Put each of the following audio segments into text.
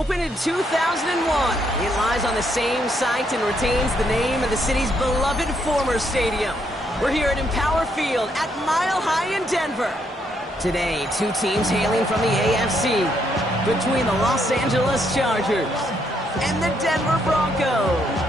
Opened in 2001, it lies on the same site and retains the name of the city's beloved former stadium. We're here at Empower Field at Mile High in Denver. Today, two teams hailing from the AFC between the Los Angeles Chargers and the Denver Broncos.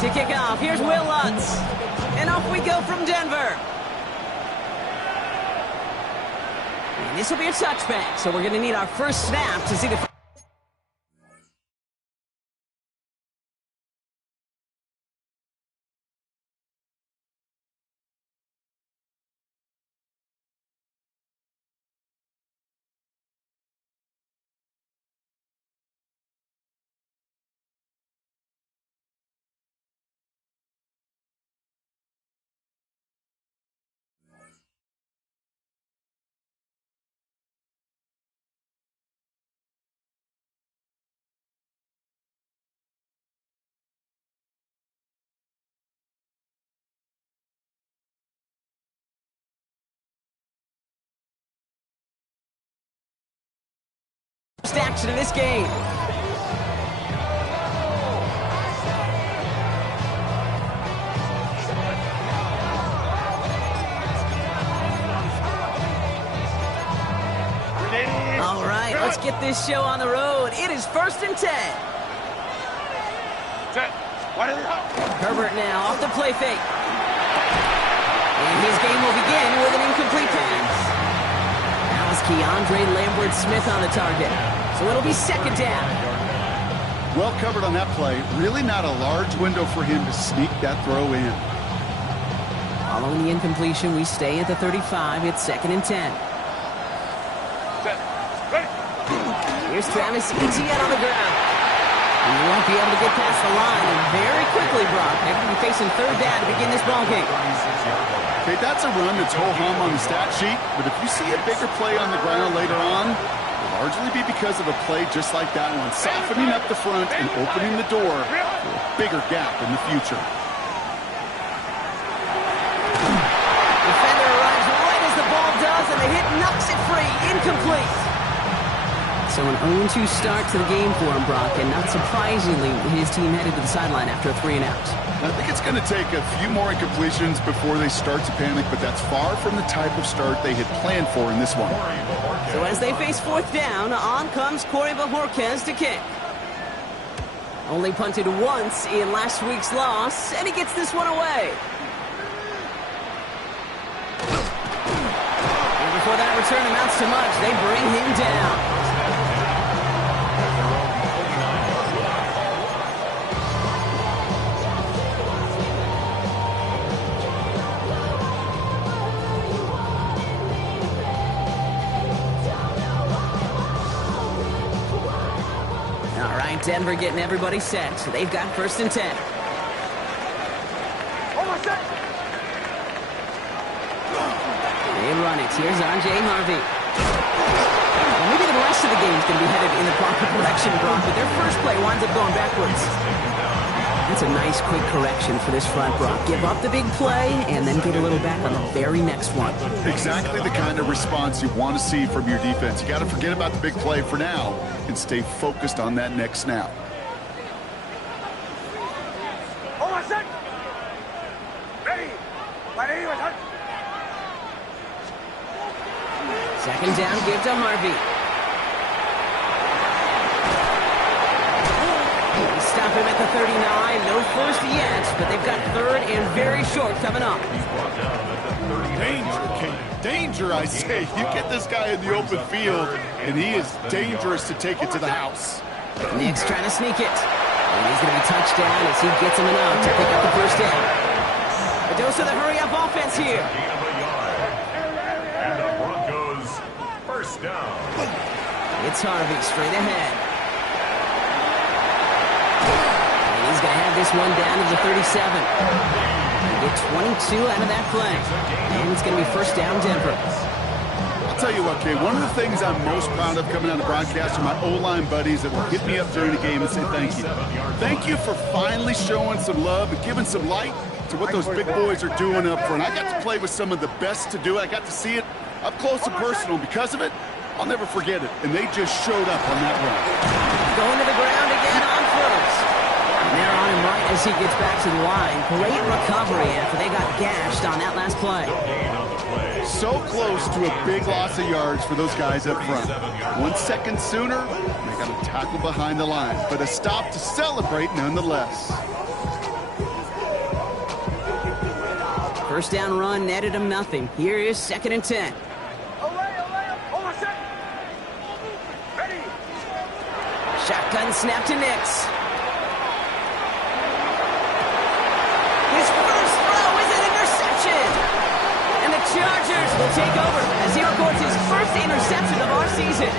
To kick off, here's Will Lutz. And off we go from Denver. And this will be a touchback, so we're going to need our first snap to see the... action in this game. All right, let's get this show on the road. It is 1st and 10. Herbert now off the play fake. And his game will begin with an incomplete pass. That was Keandre Lambert-Smith on the target. So it'll be 2nd down. Well covered on that play. Really not a large window for him to sneak that throw in. Following the incompletion, we stay at the 35. It's 2nd and 10. Here's Travis Etienne on the ground. And he won't be able to get past the line. And very quickly, Brock, they're going to be facing 3rd down to begin this ballgame. Okay, that's a run that's ho-hum on the stat sheet. But if you see a bigger play on the ground later on, largely be because of a play just like that one, softening up the front and opening the door for a bigger gap in the future. Defender arrives right as the ball does, and the hit knocks it free. Incomplete. So an 0-2 start to the game for him, Brock, and not surprisingly, his team headed to the sideline after a 3-and-out. I think it's going to take a few more incompletions before they start to panic, but that's far from the type of start they had planned for in this one. So as they face 4th down, on comes Corey Bajorquez to kick. Only punted once in last week's loss, and he gets this one away. And before that return amounts to much, they bring him down. Denver getting everybody set. So they've got 1st and 10. They run it. Here's R.J. Harvey. Well, maybe the rest of the game is going to be headed in the proper direction, Brock, but their first play winds up going backwards. That's a nice, quick correction for this front, Brock. Give up the big play and then get a little back on the very next one. Exactly the kind of response you want to see from your defense. You got to forget about the big play for now and stay focused on that next snap. Second down, give to Harvey. Stop him at the 39. No first yet, but they've got 3rd and very short coming up. Danger, King. Danger, I say. You get this guy in the open field, and he is dangerous to take it to the house. Nick's trying to sneak it. And he's going to be touched down as he gets him enough to pick up the 1st down. A dose of the hurry-up offense here. And the Broncos, 1st down. It's Harvey straight ahead. And he's going to have this one down to the 37. Get 22 out of that play. And it's going to be 1st down Denver. I'll tell tell you what, Kay, one of the things I'm most proud of coming out of broadcast are my O-line buddies that will hit me up during the game and say thank you. Thank you for finally showing some love and giving some light to what those big boys are doing up front. I got to play with some of the best to do it. I got to see it up close and personal. Because of it, I'll never forget it. And they just showed up on that run. Going to the ground again on first. And they're on him right as he gets back to the line. Great recovery after they got gashed on that last play. So close to a big loss of yards for those guys up front. 1 second sooner, they got a tackle behind the line. But a stop to celebrate nonetheless. First down run netted him nothing. Here is 2nd and 10. Shotgun snap to Nix. His first throw is an interception. And the Chargers will take over as he records his first interception of our season.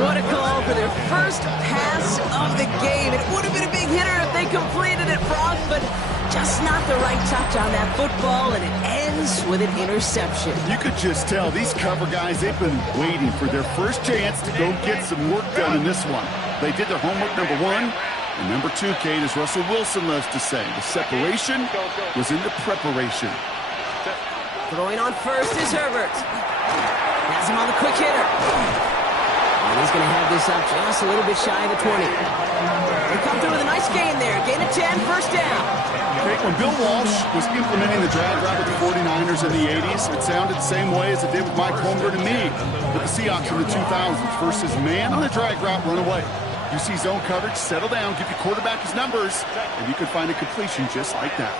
What a call for their first pass of the game. It would have been a big hitter if they completed it, Brock, but just not the right touch on that football, and it ends with an interception. You could just tell these cover guys, they've been waiting for their first chance to go get some work done in this one. They did their homework, number one. And number two, Kate, as Russell Wilson loves to say, the separation was in the preparation. Throwing on first is Herbert. Has him on the quick hitter. And he's going to have this up just a little bit shy of the 20. They come through with a nice gain there. Gain of 10, first down. Okay, when Bill Walsh was implementing the drag route with the 49ers in the 80s, it sounded the same way as it did with Mike Holmgren and me with the Seahawks in the 2000s versus man on the drag route, run away. You see zone coverage, settle down, give your quarterback his numbers, and you can find a completion just like that.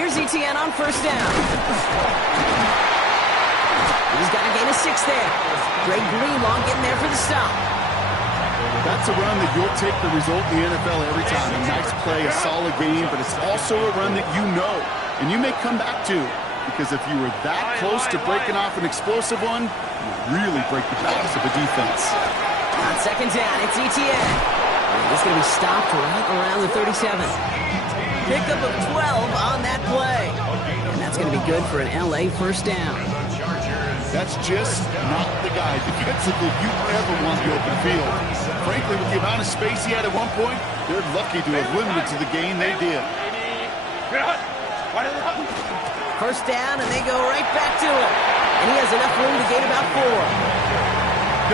Here's ETN on first down. He's got a gain of 6 there. Greg Greenlaw getting there for the stop. That's a run that you'll take the result in the NFL every time. A nice play, a solid game, but it's also a run that you know, and you may come back to, because if you were that close to breaking off an explosive one, you really break the backs of a defense. On second down, it's ETN. He's going to be stopped right around the 37. Pickup of 12 on that play. And that's going to be good for an LA first down. That's just not the guy defensively you ever want the open field. Frankly, with the amount of space he had at one point, they're lucky to have limited to the gain they did. First down, and they go right back to him. And he has enough room to gain about 4.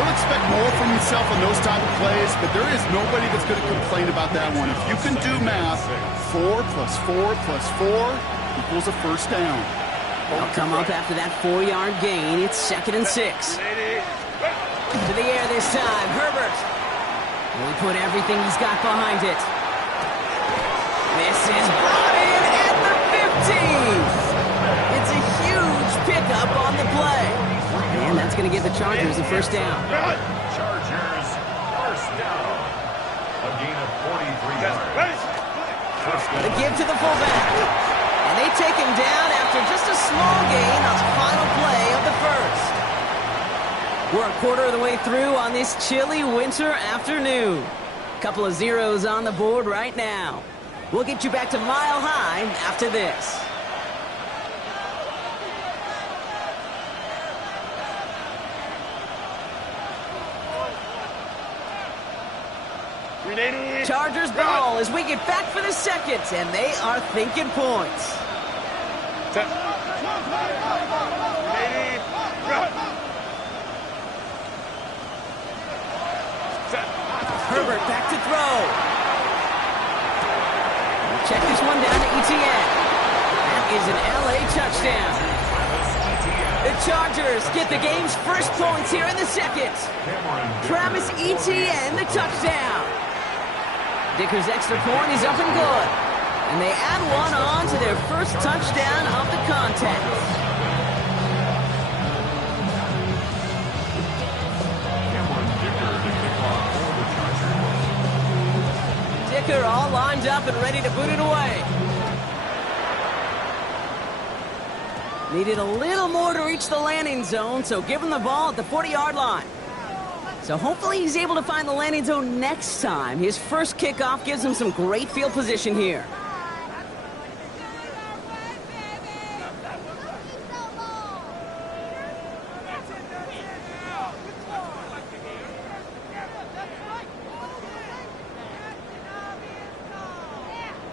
He'll expect more from himself on those type of plays, but there is nobody that's going to complain about that one. If you can do math, 4 + 4 + 4 equals a first down. They'll come up after that 4-yard gain. It's 2nd and 6. To the air this time, Herbert. Will he put everything he's got behind it? This is brought in at the 15. It's a huge pickup on the play. And that's going to give the Chargers a first down. Chargers, first down. A gain of 43 yards. The give to the fullback. And they take him down after just a small gain on the final play of the first. We're a quarter of the way through on this chilly winter afternoon. Couple of zeros on the board right now. We'll get you back to Mile High after this. Chargers ball as we get back for the second, and they are thinking points. Herbert back to throw. Check this one down to ETN. That is an LA touchdown. The Chargers get the game's first points here in the second. Travis Etienne, the touchdown. Dicker's extra point is up and good. And they add one on to their first touchdown of the contest. Dicker all lined up and ready to boot it away. Needed a little more to reach the landing zone, so give him the ball at the 40-yard line. So hopefully he's able to find the landing zone next time. His first kickoff gives him some great field position here.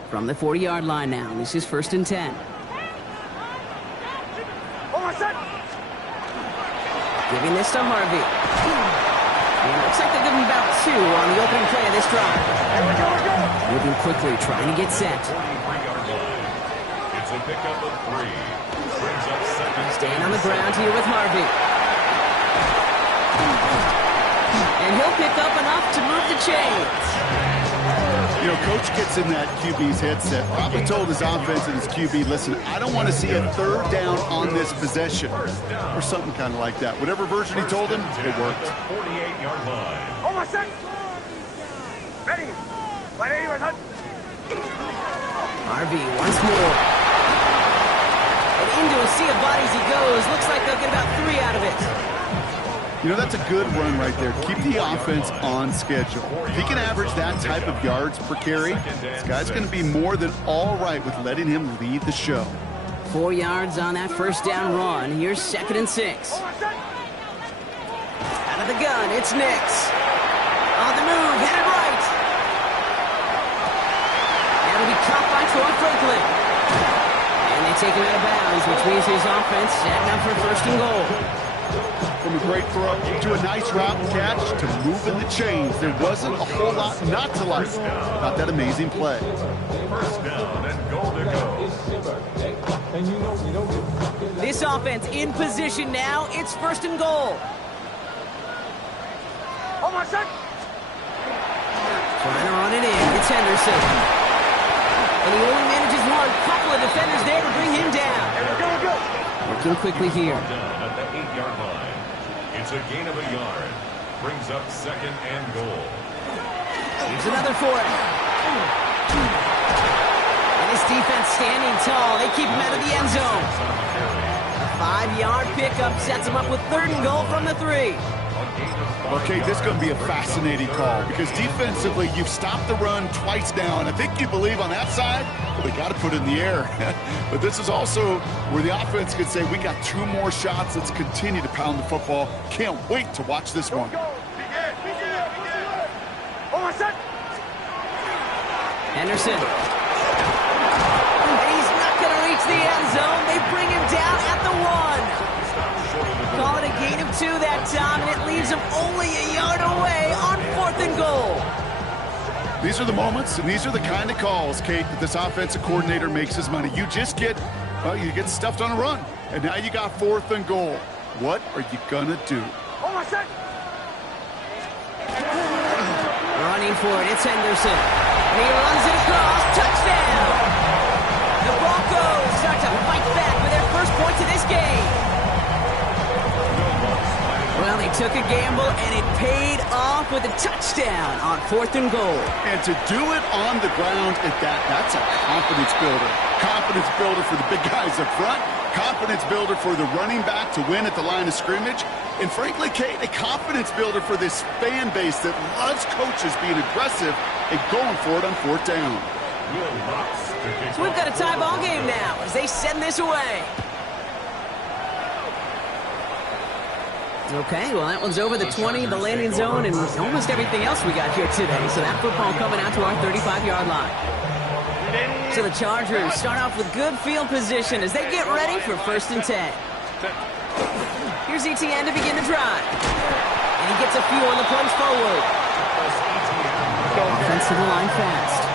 From the 40-yard line now, this is 1st and 10. Giving this to Harvey. And it looks like they're giving about 2 on the opening play of this drive. Moving quickly, trying to get set. It's a pickup of 3. Brings up 2nd. Staying on the ground here with Harvey. And he'll pick up enough to move the chains. You know, Coach gets in that QB's headset, probably told his offense and his QB, listen, I don't want to see a 3rd down on this possession, or something kind of like that. Whatever version he told him, it worked. 48-yard line. Almost set. Ready. Harvey once more. And into a sea of bodies he goes. Looks like they'll get about 3 out of it. You know, that's a good run right there. Keep the offense on schedule. If he can average that type of yards per carry, this guy's going to be more than all right with letting him lead the show. 4 yards on that 1st down run. Here's 2nd and 6. Out of the gun, it's Nix. On the move, headed right. That'll be caught by Troy Franklin. And they take him out of bounds, which means his offense setting up for 1st and goal. From a great throw to a nice route catch to moving the chains. There wasn't a whole lot not to like about that amazing play. 1st down and goal to go. This offense in position now. It's 1st and goal. Almost set. Trying to run it in. It's Henderson. And he only manages one. Couple of defenders there to bring him down. Working quickly here. Down at the 8-yard line. It's a gain of a yard. Brings up 2nd and goal. Here's another for it. And his defense standing tall. They keep him out of the end zone. A 5-yard pickup sets him up with 3rd and goal from the 3. Okay, this is going to be a fascinating call because defensively, you've stopped the run twice now, and I think you believe on that side, well, they got to put it in the air. But this is also where the offense could say, we got 2 more shots. Let's continue to pound the football. Can't wait to watch this one. Henderson. And he's not going to reach the end zone. They bring him down at the 1. Call it a gain of 2 that time, and it leaves him only a yard away on 4th and goal. These are the moments, and these are the kind of calls, Kate, that this offensive coordinator makes his money. You just get, well, you get stuffed on a run, and now you got 4th and goal. What are you going to do? Running for it, it's Henderson. And he runs it across, touchdown! The Broncos start to fight back with their first points of this game. Well, they took a gamble, and it paid off with a touchdown on 4th and goal. And to do it on the ground at that, that's a confidence builder. Confidence builder for the big guys up front. Confidence builder for the running back to win at the line of scrimmage. And frankly, Kate, a confidence builder for this fan base that loves coaches being aggressive and going for it on 4th down. So we've got a tie ball game now as they send this away. Okay, well, that one's over the 20, the landing zone, and almost everything else we got here today. So that football coming out to our 35-yard line. So the Chargers start off with good field position as they get ready for 1st and 10. Here's ETN to begin the drive. And he gets a few on the plunge forward. Offensive line fast.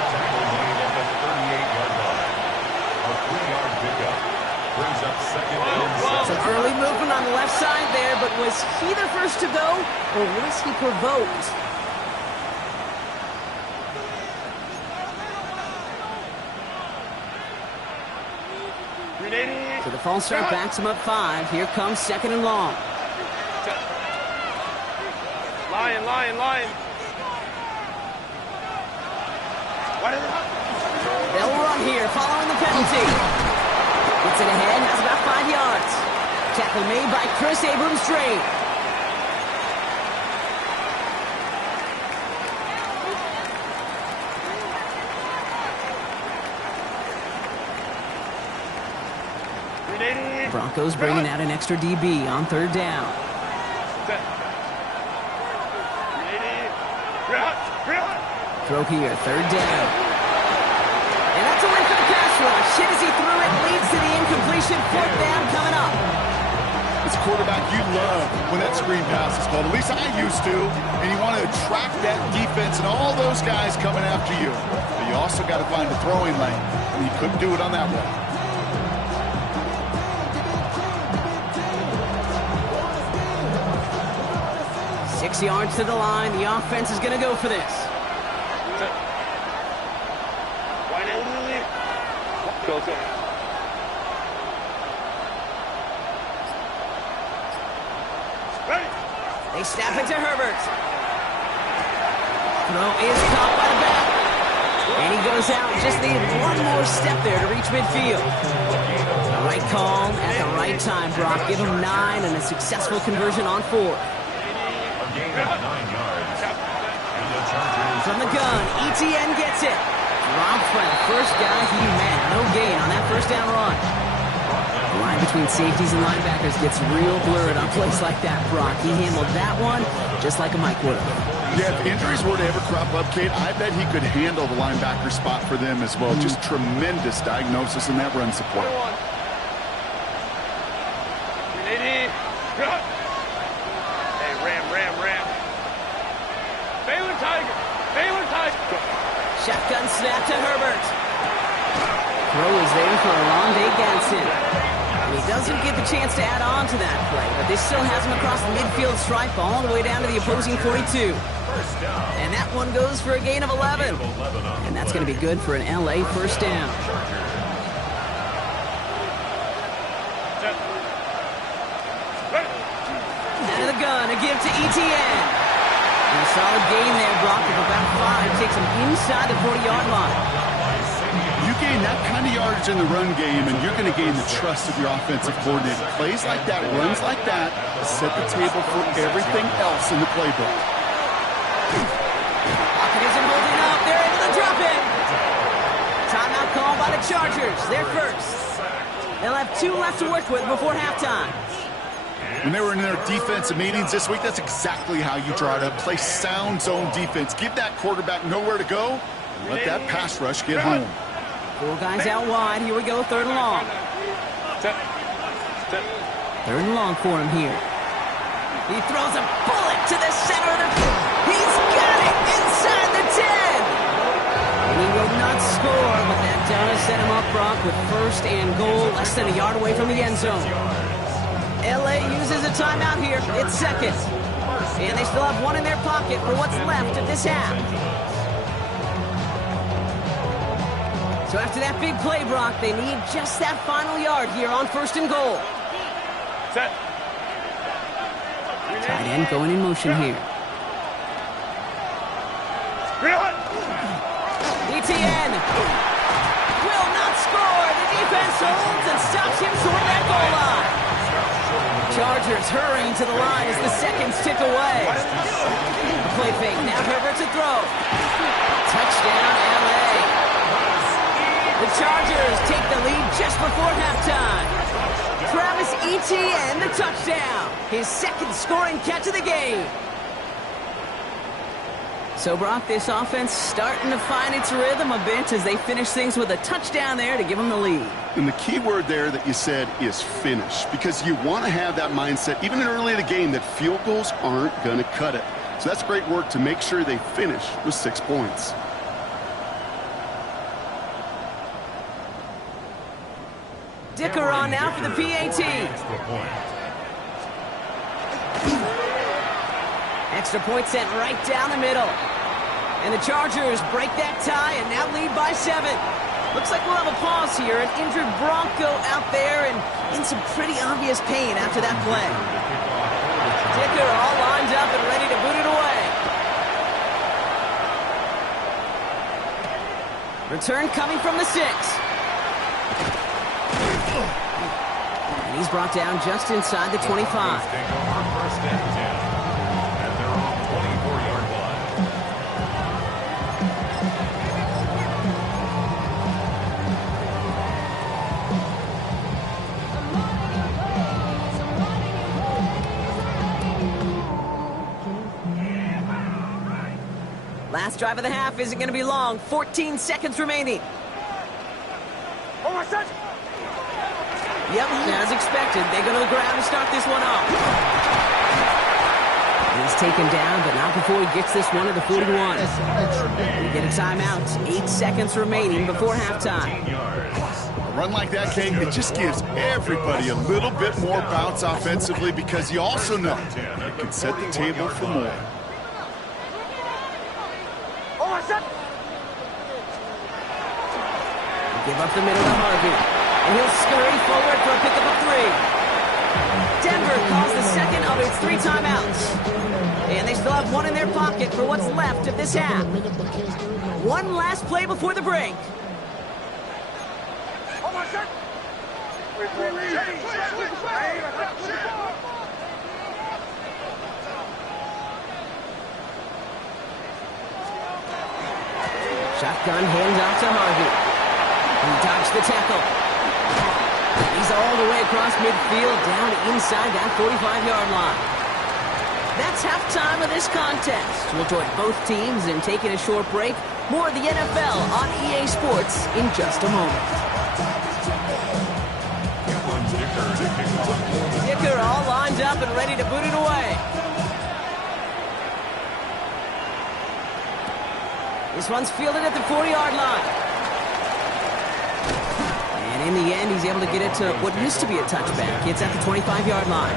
Some early movement on the left side there, but was he the first to go, or was he provoked? So the false start backs him up 5. Here comes 2nd and long. Lion. They'll run here, following the penalty. Gets it ahead, has about 5 yards. Tackle made by Chris Abrams-Drain. Broncos bringing out an extra DB on third down. Throw here, third down. And that's a win for the pass rush. Hit as he threw it, leads to the incompletion. Fourth down coming up. As a quarterback, you love when that screen pass is called. At least I used to. And you want to attract that defense and all those guys coming after you. But you also got to find a throwing lane. And you couldn't do it on that one. 6 yards to the line. The offense is going to go for this. They snap it to Herbert. Throw is caught by the back. And he goes out. Just need one more step there to reach midfield. The right call at the right time, Brock. Give him 9 and a successful conversion on 4. A gain of 9 yards. And the Chargers from the gun, ETN gets it. Dropped by the first guy he met. No gain on that first down run. The line between safeties and linebackers gets real blurred on plays like that, Brock. He handled that one just like a Mike would have. Yeah, if injuries were to ever crop up, Kate, I bet he could handle the linebacker spot for them as well. Just tremendous diagnosis in that run support. Hey, Ram. Baylor Tiger. Shotgun snap to Herbert. Throw is there for Arondé Ganson. And he doesn't get the chance to add on to that play, but this still has him across the midfield stripe all the way down to the opposing 42. And that one goes for a gain of 11. And that's going to be good for an LA first down. Out of the gun, a give to ETN. And a solid gain there, Brock, of about 5. Takes him inside the 40-yard line. You gain that kind of yardage in the run game, and you're going to gain the trust of your offensive coordinator. Plays like that, runs like that, set the table for everything else in the playbook. Pocket isn't holding up. They're able to drop it. Timeout call by the Chargers. They're first. They'll have 2 left to work with before halftime. When they were in their defensive meetings this week, that's exactly how you try to play sound zone defense. Give that quarterback nowhere to go, and let that pass rush get home. 4 guys out wide. Here we go, 3rd and long. 3rd and long for him here. He throws a bullet to the center of the field. He's got it inside the 10. He will not score, but that does set him up, Brock, with 1st and goal, less than a yard away from the end zone. LA uses a timeout here. It's 2nd. And they still have 1 in their pocket for what's left of this half. So after that big play, Brock, they need just that final yard here on 1st and goal. Set. Tight end going in motion here. ETN will not score. The defense holds and stops him short of that goal line. Chargers hurrying to the line as the seconds tick away. A play fake. Now Herbert to throw. Touchdown, LA. The Chargers take the lead just before halftime. Travis Etienne, the touchdown. His 2nd scoring catch of the game. So, Brock, this offense starting to find its rhythm a bit as they finish things with a touchdown there to give them the lead. And the key word there that you said is finish, because you want to have that mindset, even early in the game, that field goals aren't going to cut it. So that's great work to make sure they finish with 6 points. Dicker on now for the PAT. Extra point sent right down the middle. And the Chargers break that tie and now lead by 7. Looks like we'll have a pause here. An injured Bronco out there and in some pretty obvious pain after that play. Dicker all lined up and ready to boot it away. Return coming from the 6. And he's brought down just inside the 25. First and 10 at their own 24-yard line. drive of the half isn't going to be long. 14 seconds remaining. Yep, as expected, they go to the ground to start this one off. He's taken down, but not before he gets this one to the 41. We get a timeout. 8 seconds remaining before halftime. A run like that, Kate, it just gives everybody a little bit more bounce offensively because you also know it can set the table for more. Give up the middle to Harvey. And he'll scurry forward for a pickup of 3. Denver calls the second of its 3 timeouts. And they still have one in their pocket for what's left of this half. One last play before the break. Shotgun hands off to Harvey. He dodged the tackle. He's all the way across midfield, down inside that 45-yard line. That's halftime of this contest. We'll join both teams in taking a short break. More of the NFL on EA Sports in just a moment. Dicker all lined up and ready to boot it away. This one's fielded at the 40-yard line. And in the end, he's able to get it to what used to be a touchback. It's at the 25-yard line.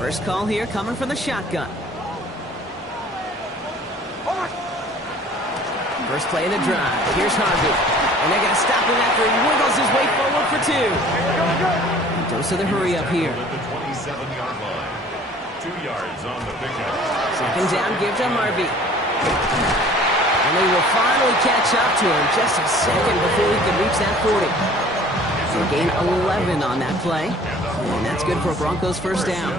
First call here coming from the shotgun. First play of the drive. Here's Harvey. And they're going to stop him after he wiggles his way forward for 2. He goes to the hurry up here. At the 27-yard line. 2 yards on the pickup. Second down, give to Harvey. And they will finally catch up to him just a second before he can reach that 40. So gain 11 on that play. And that's good for a Broncos first down.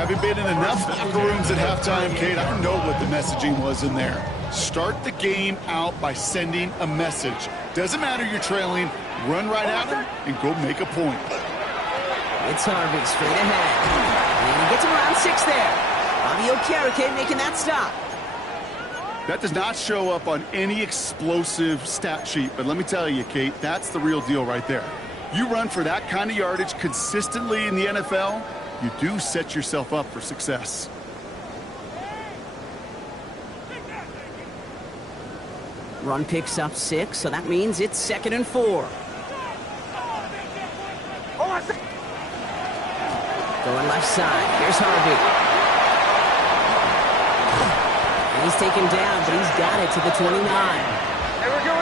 Having been in enough locker rooms at halftime, Kate, I know what the messaging was in there. Start the game out by sending a message. Doesn't matter you're trailing, run right at him and go make a point. It's Harvey straight ahead. And he gets him around 6 there. Bobby Okereke making that stop. That does not show up on any explosive stat sheet, but let me tell you, Kate, that's the real deal right there. You run for that kind of yardage consistently in the NFL, you do set yourself up for success. Run picks up 6, so that means it's 2nd and 4. Going left side. Here's Harvey. And he's taken down, but he's got it to the 29.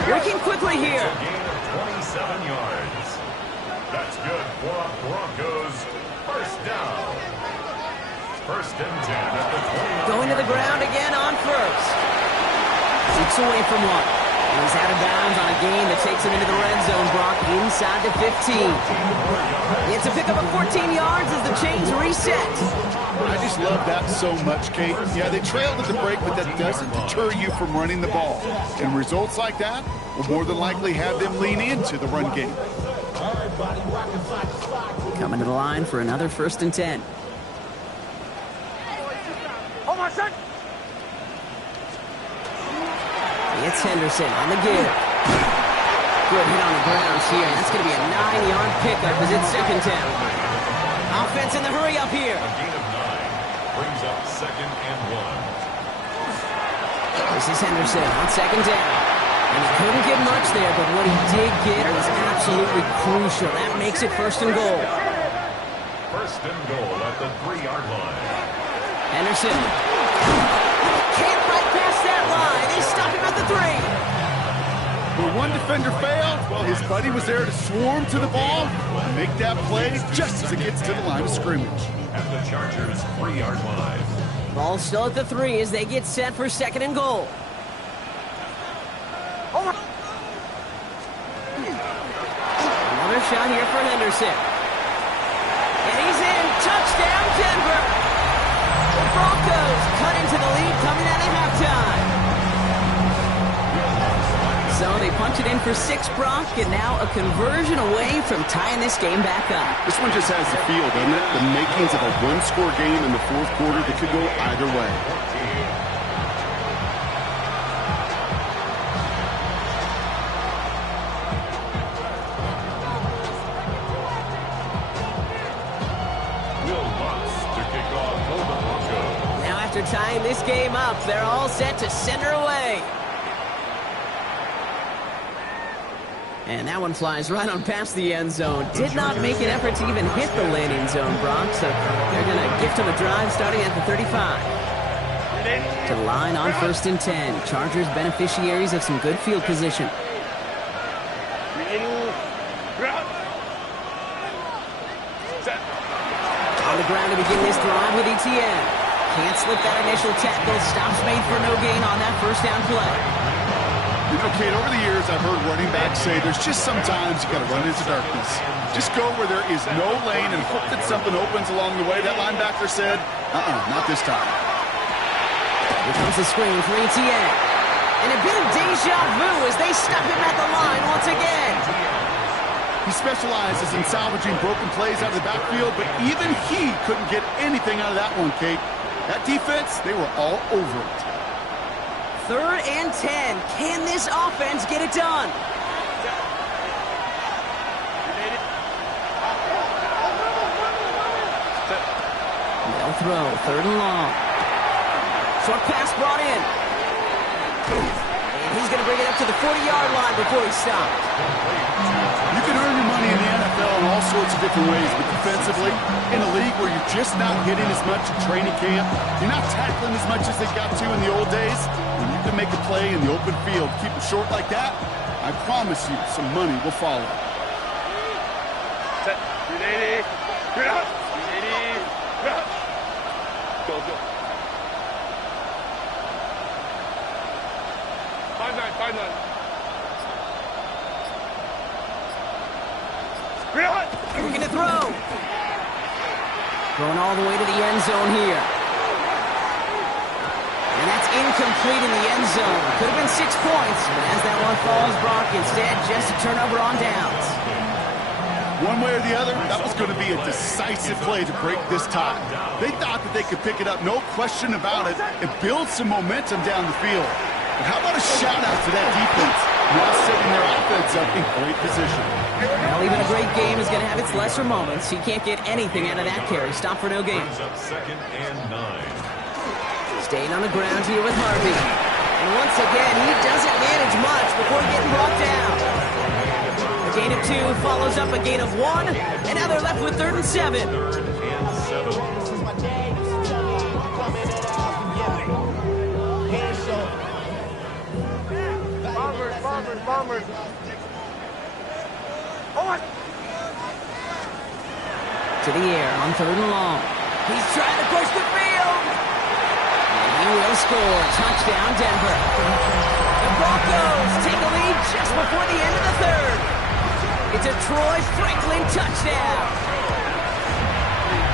Working quickly here. A gain of 27 yards. That's good for a Broncos first down. 1st and 10 at the 29. Going to the ground again on first. 6 away from 1. And he's out of bounds on a gain that takes him into the red zone, Brock, inside the 15. It's a pickup of 14 yards as the chains reset. I just love that so much, Kate. Yeah, they trailed at the break, but that doesn't deter you from running the ball. And results like that will more than likely have them lean into the run game. Coming to the line for another 1st and 10. It's Henderson on the give. Good hit on the ground here. That's going to be a 9-yard pickup as it's 2nd down. Offense in the hurry up here. A gain of 9 brings up 2nd and 1. This is Henderson on 2nd down. And he couldn't get much there, but what he did get was absolutely crucial. That makes it 1st and goal. 1st and goal at the 3-yard line. Henderson. Can't right past that line. They stop him at the 3. When one defender failed, well, his buddy was there to swarm to the ball and make that play just as it gets to the line of scrimmage. At the Chargers 3-yard line. Ball still at the 3 as they get set for 2nd and goal. Another shot here for Henderson. And he's in. Touchdown, Denver. The Broncos cut into the lead coming out of halftime. So they punch it in for 6, Brock, and now a conversion away from tying this game back up. This one just has the feel, doesn't it? The makings of a one-score game in the fourth quarter that could go either way. Now after tying this game up, they're all set to send her away. And that one flies right on past the end zone. Did not make an effort to even hit the landing zone, Brock. So they're going to gift him a drive starting at the 35. To the line on 1st and 10. Chargers beneficiaries of some good field position. On the ground to begin this drive with ETN. Can't slip that initial tackle. Stops made for no gain on that first down play. You know, Kate, over the years, I've heard running backs say there's just sometimes you got to run into darkness. Just go where there is no lane and hope that something opens along the way. That linebacker said, not this time. Here comes the screen for ETN. And a bit of deja vu as they stop him at the line once again. He specializes in salvaging broken plays out of the backfield, but even he couldn't get anything out of that one, Kate. That defense, they were all over it. 3rd and 10. Can this offense get it done? They'll throw. 3rd and long. Short pass brought in. And he's going to bring it up to the 40-yard line before he stops. You can earn your money in the NFL in all sorts of different ways, but defensively, in a league where you're just not hitting as much in training camp, you're not tackling as much as they got to in the old days, when you can make a play in the open field, keep it short like that, I promise you some money will follow. Set. 380. Get up. 380. Get up. Go, go. 5-9, 5-9. Looking to throw. Going all the way to the end zone here. And that's incomplete in the end zone. Could have been 6 points, but as that one falls, Brock, instead just a turnover on downs. One way or the other, that was going to be a decisive play to break this tie. They thought that they could pick it up, no question about it, and build some momentum down the field. But how about a shout-out to that defense, now setting their offense up in great position. Well, even a great game is going to have its lesser moments. He can't get anything out of that carry. Stop for no gain. 2nd and 9. Staying on the ground here with Harvey. And once again, he doesn't manage much before getting brought down. A gain of 2 follows up a gain of 1, and now they're left with 3rd and 7. 3rd and 7. Bombers. Oh, to the air on 3rd and long. He's trying to push the field. And he will score. Touchdown, Denver. The Broncos take a lead just before the end of the 3rd. It's a Troy Franklin touchdown.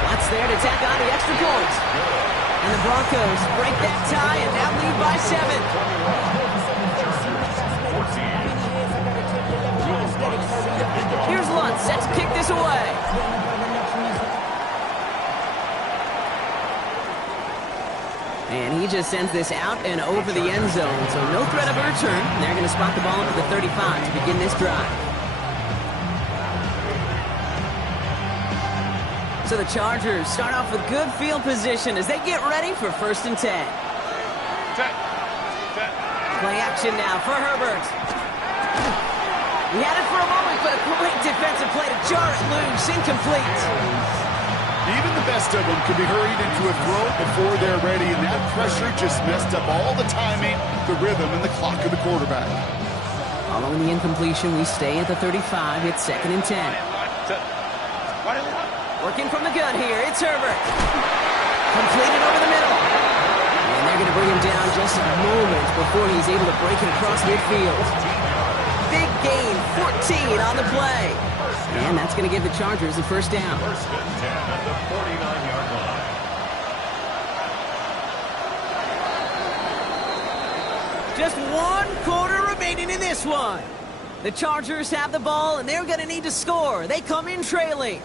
Watts there to tack on the extra point. And the Broncos break that tie and now lead by 7. Here's Lunt set to kick this away. And he just sends this out and over the end zone, so no threat of a return. They're going to spot the ball up at the 35 to begin this drive. So the Chargers start off with good field position as they get ready for 1st and 10. Set. Play action now for Herbert. He had it for a moment, but a great defensive play to jar it loose, incomplete. Even the best of them can be hurried into a throw before they're ready, and that pressure just messed up all the timing, the rhythm, and the clock of the quarterback. Following the incompletion, we stay at the 35. It's 2nd and 10. Working from the gun here, it's Herbert. Completed over the middle. And they're going to bring him down just a moment before he's able to break it across midfield. Big gain, 14 on the play. And that's going to give the Chargers the 1st down. 1st and 10 at the 49-yard line. Just 1 quarter remaining in this one. The Chargers have the ball, and they're going to need to score. They come in trailing.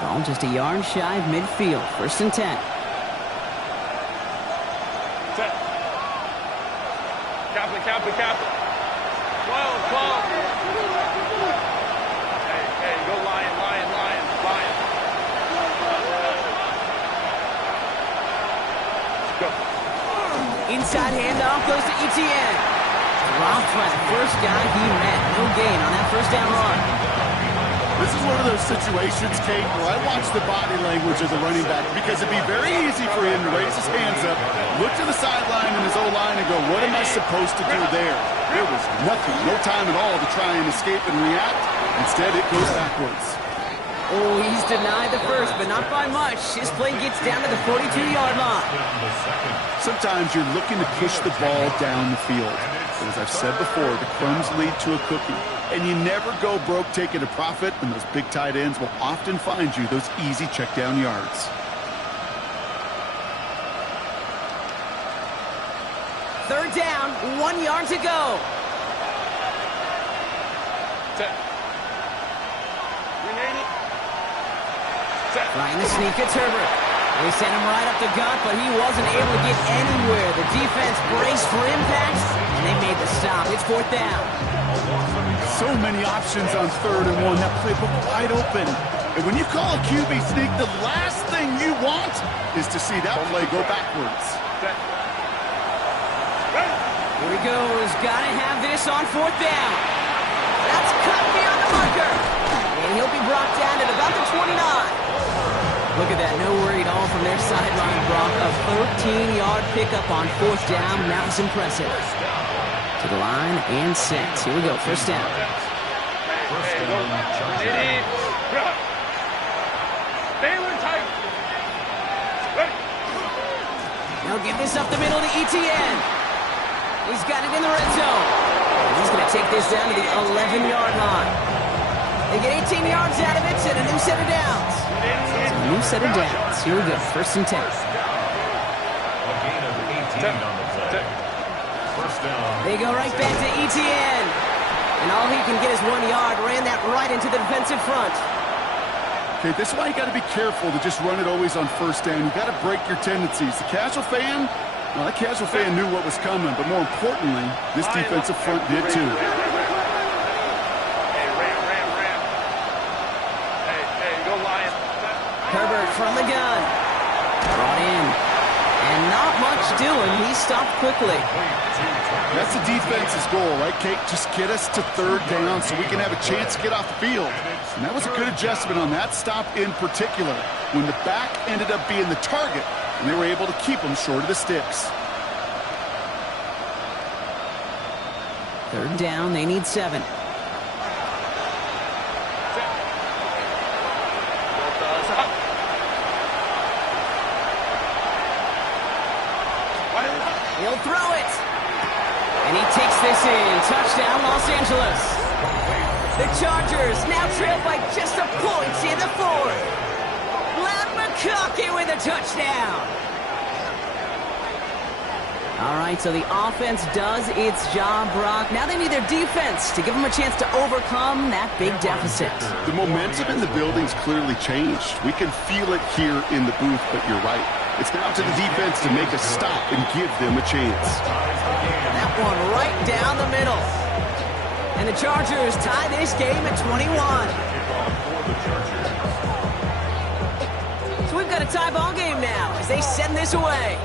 Ball just a yard shy of midfield. 1st and 10. Set. Captain. 12. Hey, go Lion. Go. Inside handoff goes to Etienne. Dropped by the first guy he met. No gain on that 1st down run. This is one of those situations, Kate, where I watch the body language of the running back because it'd be very easy for him to raise his hands up, look to the sideline and his O-line and go, what am I supposed to do there? There was nothing, no time at all to try and escape and react. Instead, it goes backwards. Oh, he's denied the first, but not by much. His play gets down to the 42-yard line. Sometimes you're looking to push the ball down the field. But as I've said before, the crumbs lead to a cookie. And you never go broke taking a profit, and those big tight ends will often find you those easy check down yards. 3rd down, 1 yard to go. Set. Trying to sneak it, Herbert. They sent him right up the gut, but he wasn't able to get anywhere. The defense braced for impact, and they made the stop. It's 4th down. So many options on 3rd and 1. That playbook wide open. And when you call a QB sneak, the last thing you want is to see that play go backwards. Here he goes. Got to have this on 4th down. That's cut beyond the marker. And he'll be brought down at about the 29. Look at that. No worry at all from their sideline, Brock. A 13-yard pickup on 4th down. That was impressive. To the line and set. Here we go. 1st down. Now give this up the middle to Etienne. He's got it in the red zone. He's going to take this down to the 11-yard line. They get 18 yards out of it and a new set of downs. A new set of downs. Here we go. 1st and 10. A gain of 18 on the play. 1st down. They go right back to Etienne. And all he can get is 1 yard. Ran that right into the defensive front. Okay, this is why you got to be careful to just run it always on 1st down. You got to break your tendencies. The casual fan, well, that casual fan knew what was coming, but more importantly, this defensive front did too. Herbert from the gun. Brought in. And not much doing. He stopped quickly. That's the defense's goal, right, Kate? Just get us to 3rd down so we can have a chance to get off the field. And that was a good adjustment on that stop in particular, when the back ended up being the target, and they were able to keep them short of the sticks. 3rd down. They need 7. He'll throw it. And he takes this in. Touchdown, Los Angeles. The Chargers now trail by just a point in the 4th. Lamb McConkey with a touchdown. All right, so the offense does its job, Brock. Now they need their defense to give them a chance to overcome that big deficit. The momentum in the building's clearly changed. We can feel it here in the booth, but you're right. It's now to the defense to make a stop and give them a chance. That one right down the middle. And the Chargers tie this game at 21. So we've got a tie ball game now as they send this away.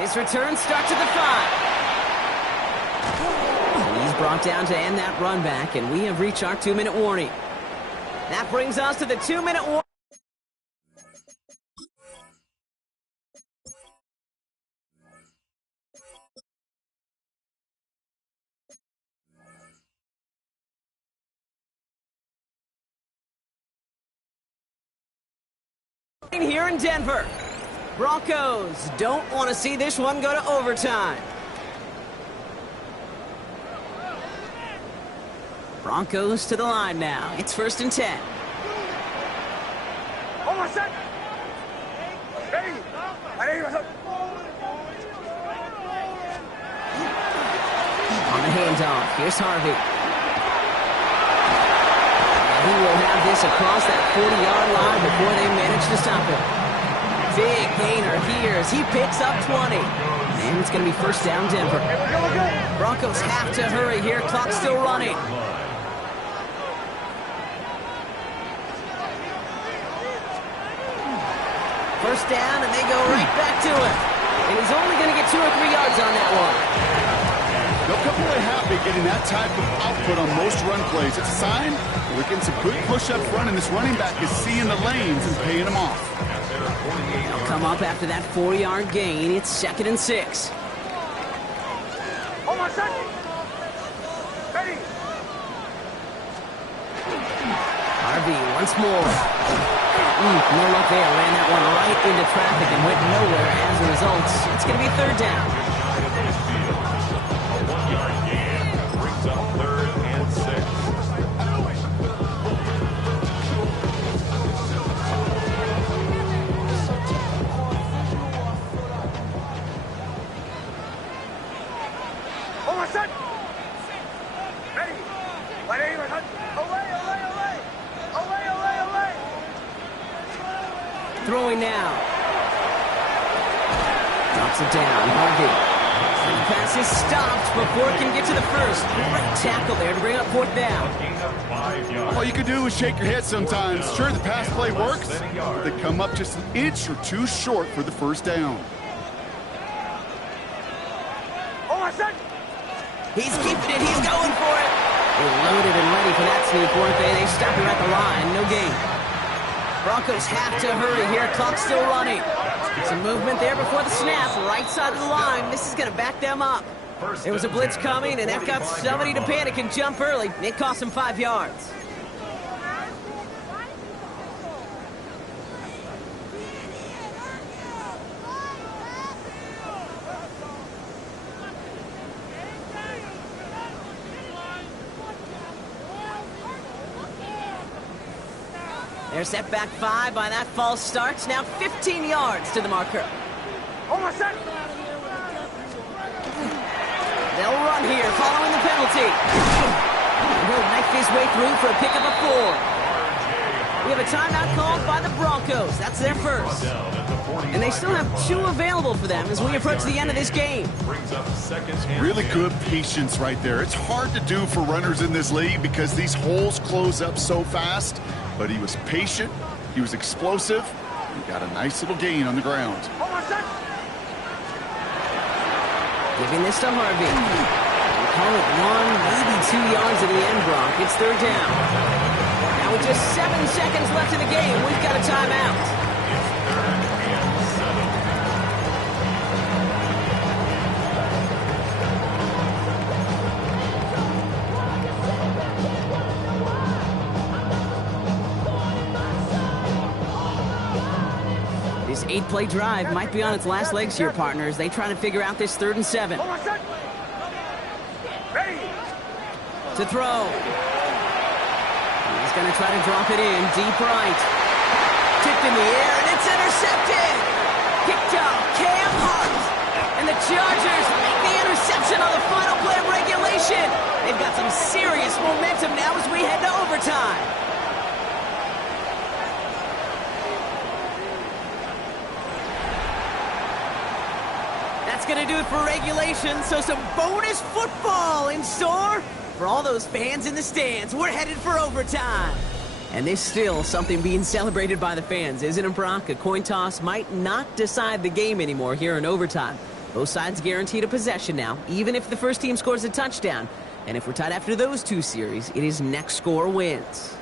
This return starts at the 5. He's brought down to end that run back, and we have reached our 2-minute warning. That brings us to the 2-minute warning. Here in Denver. Broncos don't want to see this one go to overtime. Broncos to the line now. It's 1st and 10. On the handoff, here's Harvey. He will have this across that 40-yard line before they manage to stop him. Big gainer here as he picks up 20. And it's going to be 1st down Denver. Broncos have to hurry here. Clock's still running. 1st down, and they go right back to it. And he's only going to get 2 or 3 yards on that one. They'll come away happy getting that type of output on most run plays. It's a sign we're getting some good push up front, and this running back is seeing the lanes and paying them off. They'll come up after that 4-yard gain. It's 2nd and 6. Harvey once more. No luck there. Ran that one right into traffic and went nowhere as a result. It's going to be 3rd down. A 1-yard gain brings up 3rd and 6. Throwing now. Drops it down. Harvey. The pass is stopped before it can get to the 1st. Great tackle there to bring up 4th down. All you can do is shake your head sometimes. Sure, the pass play works, but they come up just an inch or 2 short for the 1st down. He's keeping it. He's going for it. They're loaded and ready for that sneak, weren't they? They stop him at the line. No gain. Broncos have to hurry here. Clock's still running. Some movement there before the snap. Right side of the line. This is going to back them up. There was a blitz coming, and that got somebody to panic and jump early. It cost them 5 yards. They're set back 5 by that false start. Now 15 yards to the marker. They'll run here following the penalty. He'll knife his way through for a pickup of 4. We have a timeout called by the Broncos. That's their first. And they still have 2 available for them as we approach the end of this game. Really good patience right there. It's hard to do for runners in this league because these holes close up so fast. But he was patient, he was explosive, and got a nice little gain on the ground. Giving this to Harvey. We'll call it 1, maybe 2 yards at the end, Brock. It's 3rd down. Now with just 7 seconds left in the game, we've got a timeout. This 8-play drive might be on its last legs here, partners. They try to figure out this 3rd and 7. To throw. He's going to try to drop it in deep right. Tipped in the air, and it's intercepted. Picked up Cam Hart. And the Chargers make the interception on the final play of regulation. They've got some serious momentum now as we head to overtime. That's going to do it for regulation, so some bonus football in store for all those fans in the stands. We're headed for overtime. And there's still something being celebrated by the fans, isn't it, Brock? A coin toss might not decide the game anymore here in overtime. Both sides guaranteed a possession now, even if the first team scores a touchdown. And if we're tied after those 2 series, it is next score wins.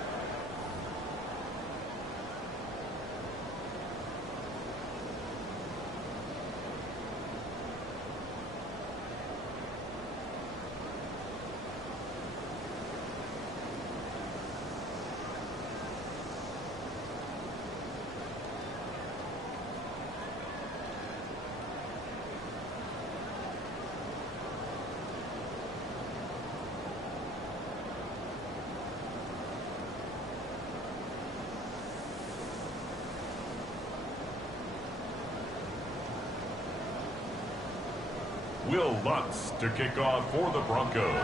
Will Lutz to kick off for the Broncos.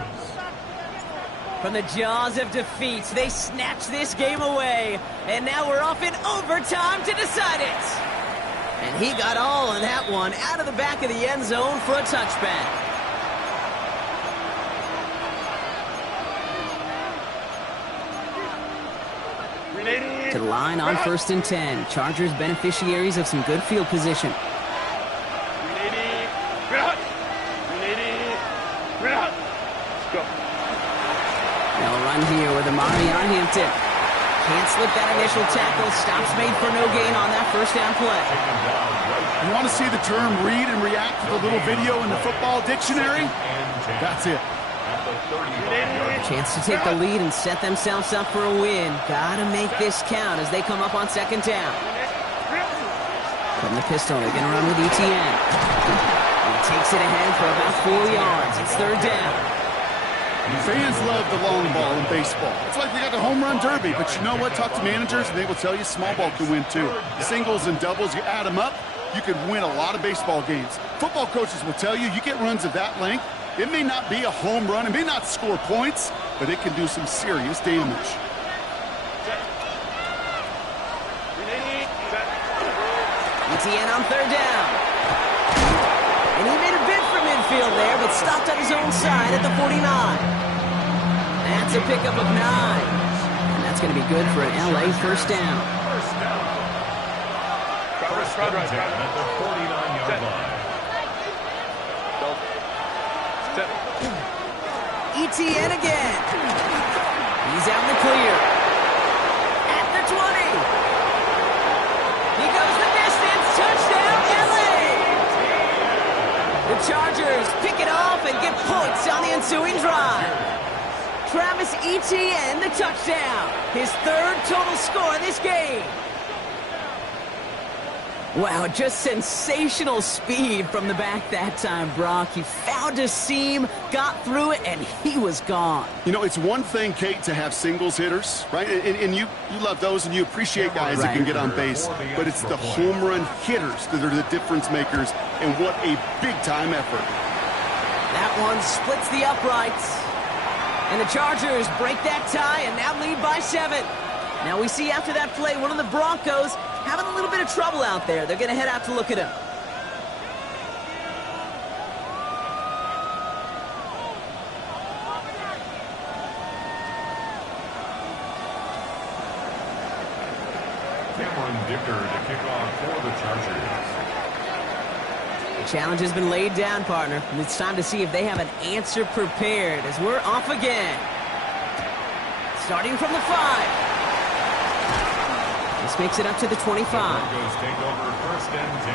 From the jaws of defeat, they snatch this game away. And now we're off in overtime to decide it. And he got all of that one out of the back of the end zone for a touchback. To the line on 1st and 10. Chargers beneficiaries of some good field position. They'll run here with Amari on Hampton. Can't slip that initial tackle. Stops made for no gain on that first down play. You want to see the term read and react with a little video in the football dictionary? That's it. A chance to take the lead and set themselves up for a win. Gotta make this count as they come up on 2nd down. From the pistol, they're gonna run with ETN. He takes it ahead for about 4 yards. It's 3rd down. Fans love the long ball in baseball. It's like they got the home run derby, but you know what? Talk to managers and they will tell you small ball can win too. Singles and doubles, you add them up, you can win a lot of baseball games. Football coaches will tell you get runs of that length. It may not be a home run, it may not score points, but it can do some serious damage. ETN on 3rd down. And he made a bid for midfield there, but stopped on his own side at the 49. That's a pickup of 9. And that's going to be good for an LA first down. First and 10 at the 49-yard line. ETN again. He's out in the clear. At the 20. He goes the distance. Touchdown, LA. The Chargers pick it off and get points on the ensuing drive. Travis Etienne, the touchdown. His 3rd total score in this game. Wow, just sensational speed from the back that time, Brock. He found a seam, got through it, and he was gone. You know, it's one thing, Kate, to have singles hitters, right? And you love those and you appreciate guys that can get on base. But it's the home run hitters that are the difference makers, and what a big-time effort. That one splits the uprights. And the Chargers break that tie and now lead by 7. Now we see after that play, one of the Broncos having a little bit of trouble out there. They're going to head out to look at him. Cameron Dicker to kick off for the Chargers. The challenge has been laid down, partner. And it's time to see if they have an answer prepared as we're off again. Starting from the 5. This makes it up to the 25. The Broncos take over 1st and 10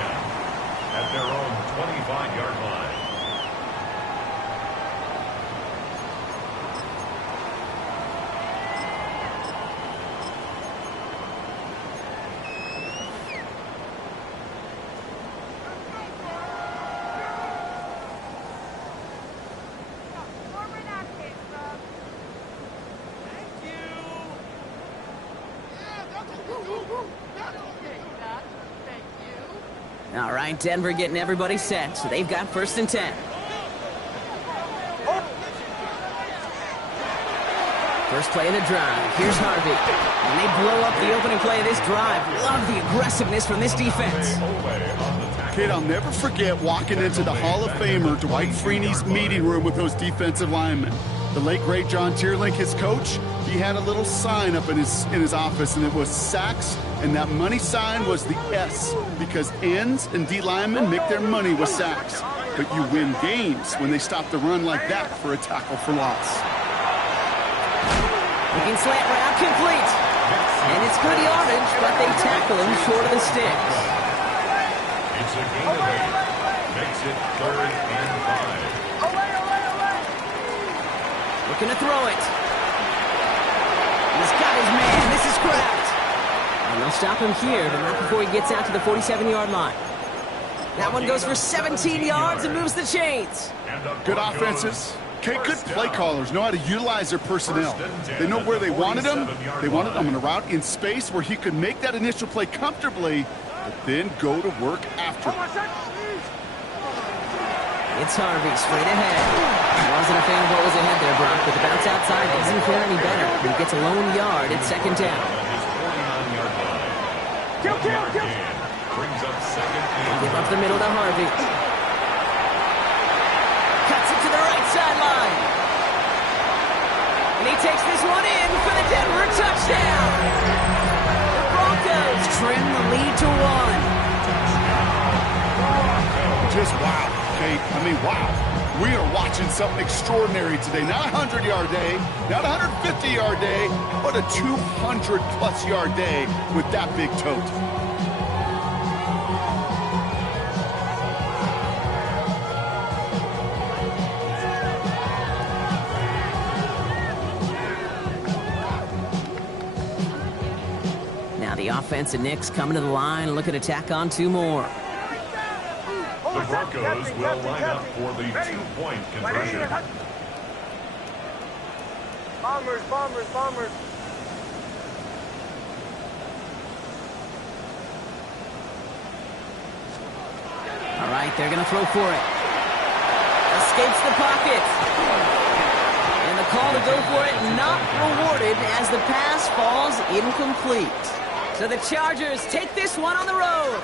at their own 25-yard line. All right, Denver getting everybody set, so they've got 1st and 10. First play of the drive. Here's Harvey. And they blow up the opening play of this drive. Love the aggressiveness from this defense. Kid, I'll never forget walking into the Hall of Famer Dwight Freeney's meeting room with those defensive linemen. The late, great John Tierlink, his coach, he had a little sign up in his office, and it was sacks, and that money sign was the S, because ends and D linemen make their money with sacks. But you win games when they stop the run like that for a tackle for loss. Looking slant route complete. And it's good yardage, but they tackle him short of the sticks. It's a gain of 8. Makes it 3rd and 5. Looking to throw it. He's got his man. This is Kraft. And they'll stop him here, but not before he gets out to the 47-yard line. That one goes for 17 yards and moves the chains. Good offenses. Okay, good play callers know how to utilize their personnel. They know where they wanted them. They wanted them in a route in space where he could make that initial play comfortably, but then go to work after. It's Harvey straight ahead. Wasn't a fan of what was ahead there, Brock, but the bounce outside doesn't fare any better. He gets a lone yard at second down. Kill. Brings up second and Give up the middle to Harvey. Cuts it to the right sideline. And he takes this one in for the Denver touchdown. The Broncos trim the lead to 1. Just wow, Kate. I mean, wow. We are watching something extraordinary today. Not a 100-yard day, not a 150-yard day, but a 200-plus-yard day with that big tote. Now the offense and Knicks coming to the line, looking to tack on 2 more. the Broncos will line up for the 2-point conversion. Bombers. All right, they're going to throw for it. Escapes the pocket. And the call to go for it not rewarded as the pass falls incomplete. So the Chargers take this one on the road.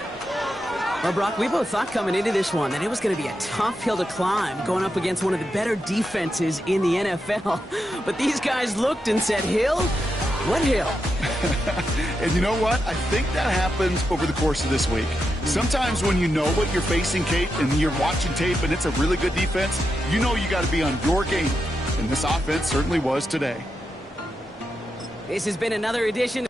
Well, Brock, we both thought coming into this one that it was going to be a tough hill to climb going up against one of the better defenses in the NFL. But these guys looked and said, hill? What hill? And you know what? I think that happens over the course of this week. Sometimes when you know what you're facing, Kate, and you're watching tape and it's a really good defense, you know you got to be on your game. And this offense certainly was today. This has been another edition.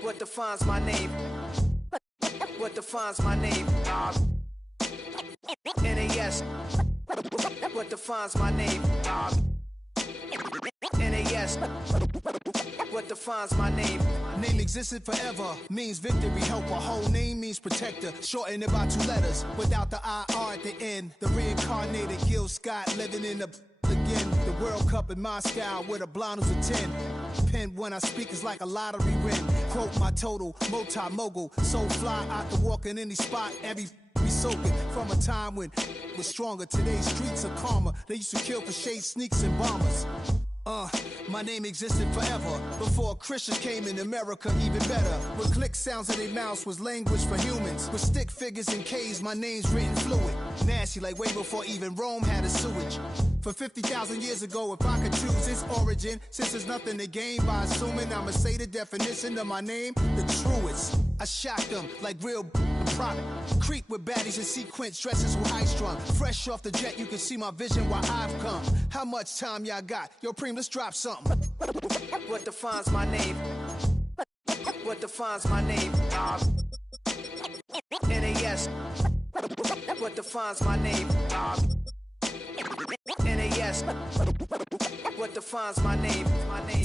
What defines my name? What defines my name? NAS. What defines my name? NAS. What defines my name? Name existed forever, means victory, helper. Whole name means protector, shorten it by 2 letters, without the IR at the end. The reincarnated Gil Scott living in the again. The World Cup in Moscow with a blonde who's a 10. Pen when I speak is like a lottery win. Quote my total, multi-mogul. So fly, I can walk in any spot, every be soaking. From a time when was stronger, today's streets are calmer. They used to kill for shade sneaks and bombers. My name existed forever. Before Christians came in America, even better. With click sounds in their mouths was language for humans. With stick figures and K's, my name's written fluid. Nasty like way before even Rome had a sewage. For 50,000 years ago, if I could choose its origin, since there's nothing to gain by assuming, I'ma say the definition of my name, the truest. I shock them like real product. Creep with baddies in sequence, dresses with high strung. Fresh off the jet, you can see my vision while I've come. How much time y'all got? Yo, Preem, let's drop something. What defines my name? What defines my name? NAS. What defines my name? NAS. What defines my name? My name.